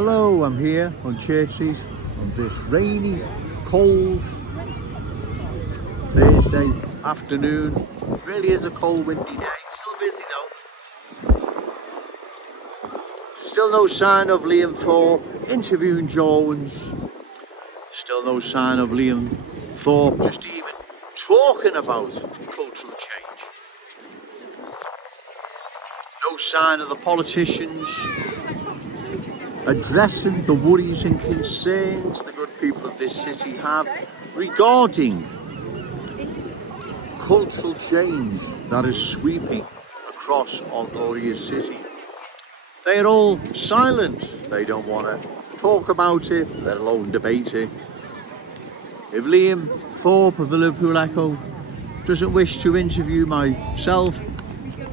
Hello, I'm here on Church Street on this rainy, cold Thursday afternoon. It really is a cold, windy day. It's still busy though. Still no sign of Liam Thorp interviewing Jones. Still no sign of Liam Thorp just even talking about cultural change. No sign of the politicians addressing the worries and concerns the good people of this city have regarding cultural change that is sweeping across our glorious city. They are all silent. They don't want to talk about it, let alone debate it. If Liam Thorp of the Liverpool Echo doesn't wish to interview myself,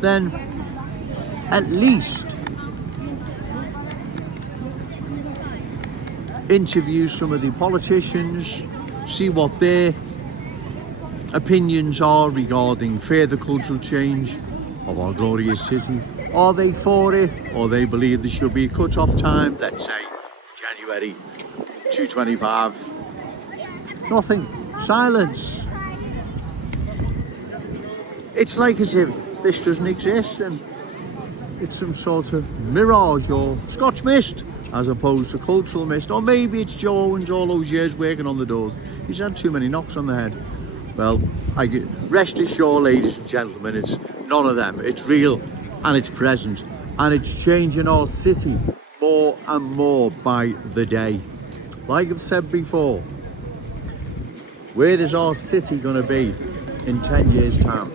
then at least interview some of the politicians, see what their opinions are regarding further cultural change of our glorious city. Are they for it, or they believe there should be a cut-off time, let's say January 2025? Nothing. Silence. It's like as if this doesn't exist and it's some sort of mirage or Scotch mist as opposed to cultural mist. Or maybe it's Jones all those years working on the doors. He's had too many knocks on the head. Well, rest assured, ladies and gentlemen, it's none of them. It's real and it's present and it's changing our city more and more by the day. Like I've said before, where is our city going to be in 10 years' time?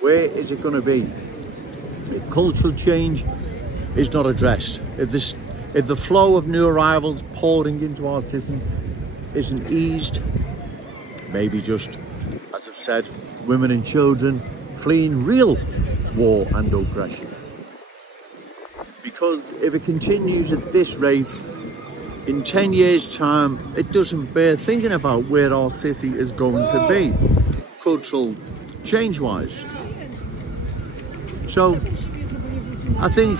Where is it going to be if cultural change is not addressed? If the flow of new arrivals pouring into our city isn't eased, maybe just, as I've said, women and children fleeing real war and oppression. Because if it continues at this rate, in 10 years' time, it doesn't bear thinking about where our city is going to be, cultural change-wise. So, I think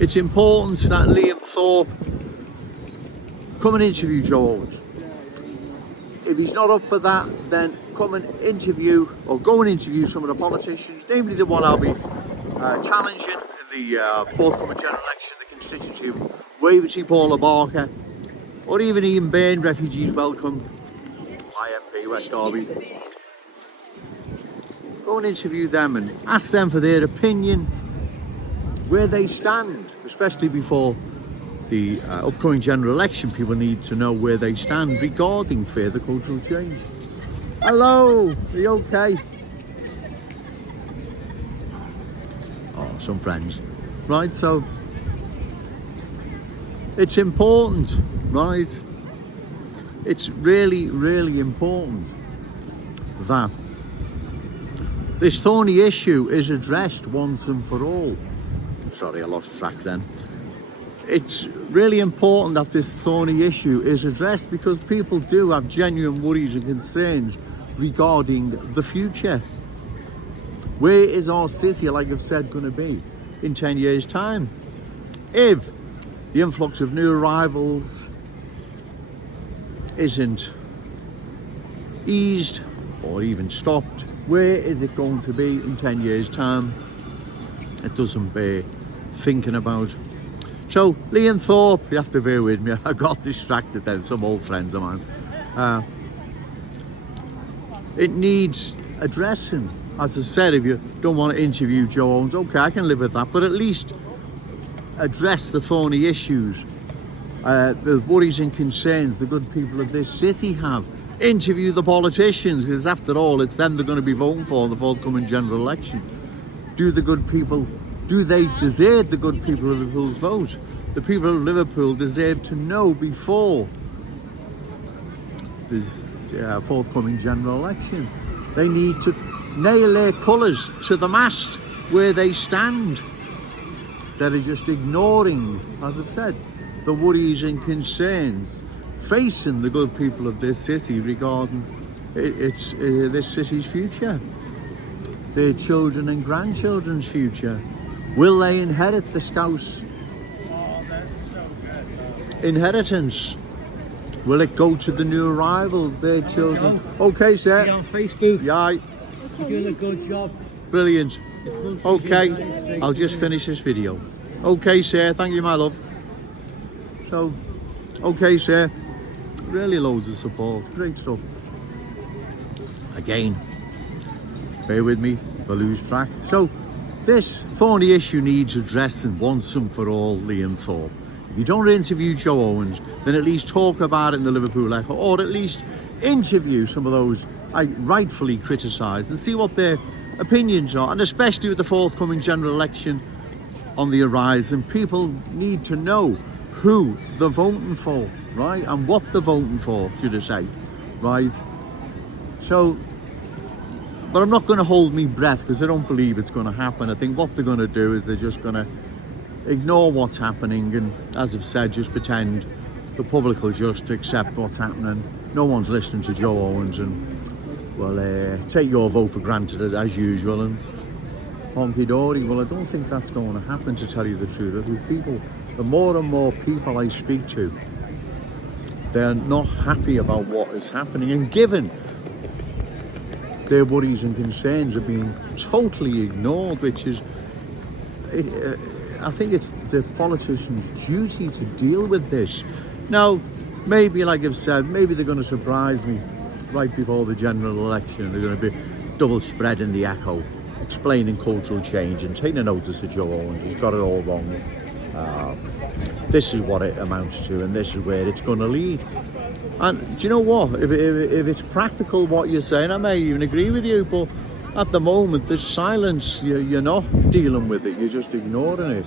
it's important that Liam Thorp come and interview Jones. If he's not up for that, then come and interview, or go and interview some of the politicians, namely the one I'll be challenging in the forthcoming general election, the constituency of Wavertree, Paula Barker, or even Ian Byrne, Refugees Welcome, IMP, West Derby. Go and interview them and ask them for their opinion, where they stand, especially before the upcoming general election. People need to know where they stand regarding further cultural change. Hello, are you okay? Oh, some friends. Right, so it's important, right? It's really, really important that this thorny issue is addressed once and for all. Sorry, I lost track then. It's really important that this thorny issue is addressed because people do have genuine worries and concerns regarding the future. Where is our city, like I've said, going to be in 10 years' time? If the influx of new arrivals isn't eased or even stopped, where is it going to be in 10 years' time? It doesn't bear thinking about. So, Liam Thorp, you have to bear with me. I got distracted then, some old friends of mine. It needs addressing. As I said, if you don't want to interview Jones, okay, I can live with that, but at least address the thorny issues, the worries and concerns the good people of this city have. Interview the politicians, because after all, it's them they're going to be voting for in the forthcoming general election. Do they deserve the good people of Liverpool's vote? The people of Liverpool deserve to know before the forthcoming general election. They need to nail their colours to the mast where they stand, instead of just ignoring, as I've said, the worries and concerns facing the good people of this city regarding this city's future, their children and grandchildren's future. Will they inherit the Scouse inheritance? Will it go to the new arrivals, their children? Joe, Okay, you're sir. on Facebook. Yeah, You're doing a good job. brilliant. It's Okay, I'll just finish this video. Okay, sir. Thank you, my love. So, okay, sir. Really loads of support. Great stuff. Again, bear with me, I lose track. So, this thorny issue needs addressing once and for all, Liam Thorp. If you don't interview Joe Owens, then at least talk about it in the Liverpool Echo, or at least interview some of those I rightfully criticised and see what their opinions are, and especially with the forthcoming general election on the horizon, people need to know who they're voting for, right? And what they're voting for, should I say, right? So, but I'm not going to hold my breath because I don't believe it's going to happen. I think what they're going to do is they're just going to ignore what's happening and, as I've said, just pretend the public will just accept what's happening. No one's listening to Joe Owens and, well, take your vote for granted as usual and honky-dory. Well, I don't think that's going to happen, to tell you the truth. With people, the more and more people I speak to, they're not happy about what is happening, and given their worries and concerns are being totally ignored, which is, I think it's the politicians' duty to deal with this. Now, maybe, like I've said, maybe they're going to surprise me right before the general election. They're going to be double spreading the Echo, explaining cultural change and taking a notice of Joe Owens. He's got it all wrong. This is what it amounts to, and this is where it's going to lead. And do you know what? If it's practical what you're saying, I may even agree with you, but at the moment there's silence. You're not dealing with it, you're just ignoring it.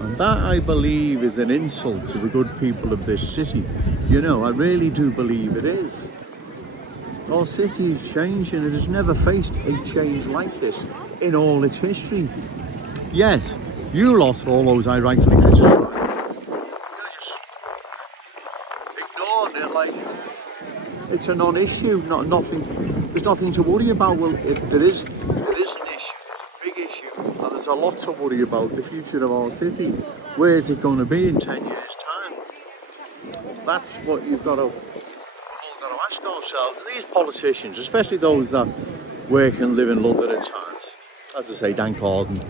And that, I believe, is an insult to the good people of this city. You know, I really do believe it is. Our city is changing. It has never faced a change like this in all its history. Yet, you lost all those I rightfully criticised. Like it's a non-issue, nothing. There's nothing to worry about. Well, there is an issue, it's a big issue, and there's a lot to worry about. The future of our city. Where is it going to be in 10 years' time? That's what you've got to ask ourselves. And these politicians, especially those that work and live in London at times, as I say, Dan Corden,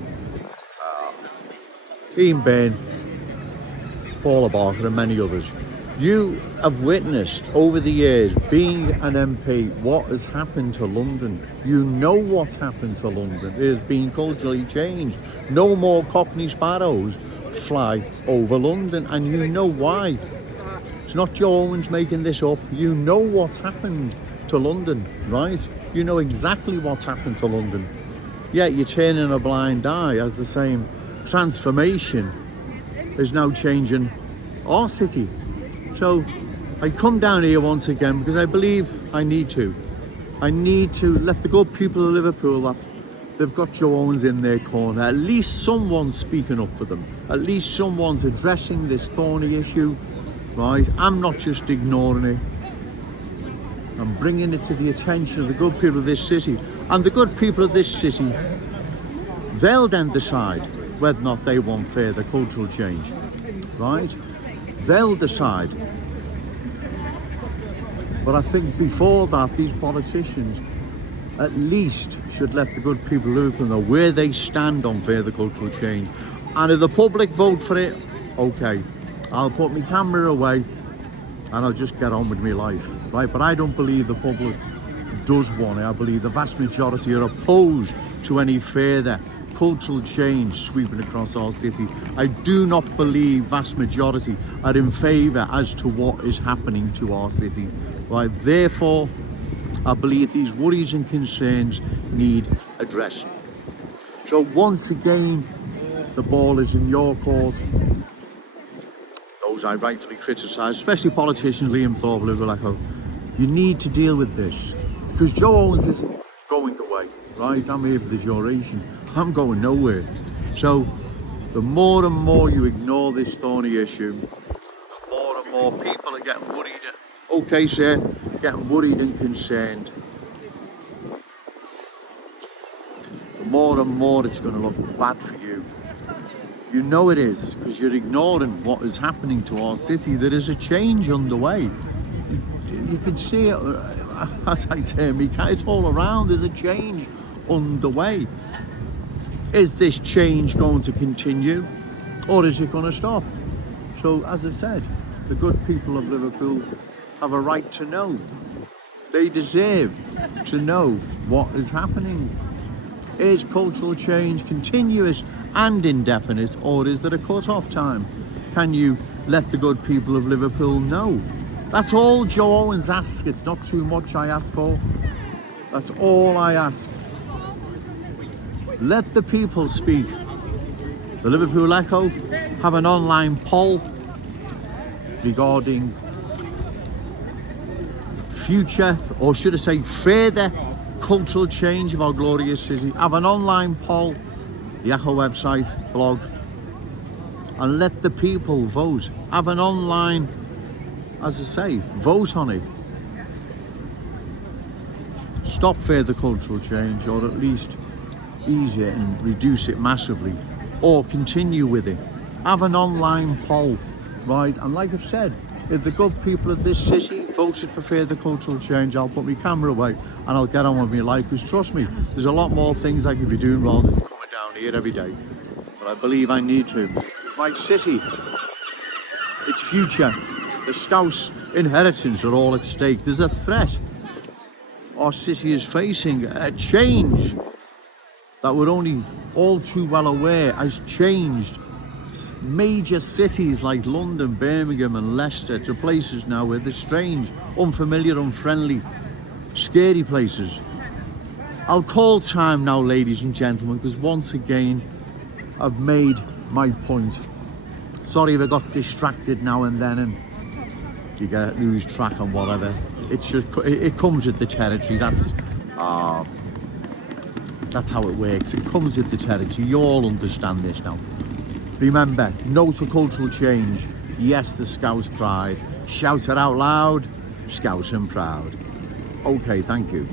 Ian Byrne, Paula Barker, and many others. You have witnessed over the years, being an MP, what has happened to London. You know what's happened to London. It has been culturally changed. No more Cockney sparrows fly over London, and you know why. It's not Joe Owens making this up. You know what's happened to London, right? You know exactly what's happened to London. Yet you're turning a blind eye as the same transformation is now changing our city. So I come down here once again because I believe I need to. I need to let the good people of Liverpool, that they've got Joe Owens in their corner. At least someone's speaking up for them. At least someone's addressing this thorny issue, right? I'm not just ignoring it. I'm bringing it to the attention of the good people of this city. And the good people of this city, they'll then decide whether or not they want further cultural change, right? They'll decide. But I think before that, these politicians at least should let the good people of Liverpool know where they stand on further cultural change. And if the public vote for it, okay, I'll put my camera away and I'll just get on with my life, right? But I don't believe the public does want it. I believe the vast majority are opposed to any further cultural change sweeping across our city. I do not believe vast majority are in favour as to what is happening to our city. Right? Therefore, I believe these worries and concerns need addressing. So once again, the ball is in your court. Those I rightfully criticise, especially politicians, Liam Thorp, Liverpool Echo, you need to deal with this. Because Joe Owens isn't going away, right? I'm here for the duration. I'm going nowhere. So the more and more you ignore this thorny issue, the more and more people are getting worried. Okay, sir, getting worried and concerned. The more and more it's going to look bad for you. You know it is, because you're ignoring what is happening to our city. There is a change underway. You can see it, as I say, it's all around. There's a change underway. Is this change going to continue, or is it going to stop? So, as I said, the good people of Liverpool have a right to know. They deserve to know what is happening. Is cultural change continuous and indefinite, or is there a cut-off time? Can you let the good people of Liverpool know? That's all Joe Owens asks. It's not too much I ask for. That's all I ask. Let the people speak. The Liverpool Echo have an online poll regarding future, or should I say further, cultural change of our glorious city. Have an online poll, the Echo website, blog, and let the people vote. Have an online, as I say, vote on it. Stop further cultural change, or at least ease it and reduce it massively, or continue with it. Have an online poll, right? And like I've said, if the good people of this city voted for further cultural change, I'll put my camera away and I'll get on with my life, because trust me, there's a lot more things I could be doing rather than coming down here every day. But I believe I need to. It's my city, its future, the Scouse inheritance are all at stake. There's a threat our city is facing, a change that we're only all too well aware has changed major cities like London, Birmingham and Leicester to places now where they're strange, unfamiliar, unfriendly, scary places. I'll call time now, ladies and gentlemen, because once again I've made my point. Sorry if I got distracted now and then and you lose track on whatever. It's just, it comes with the territory. That's how it works. It comes with the territory. You all understand this now. Remember, no to cultural change. Yes to Scouse pride. Shout it out loud. Scouse and proud. Okay, thank you.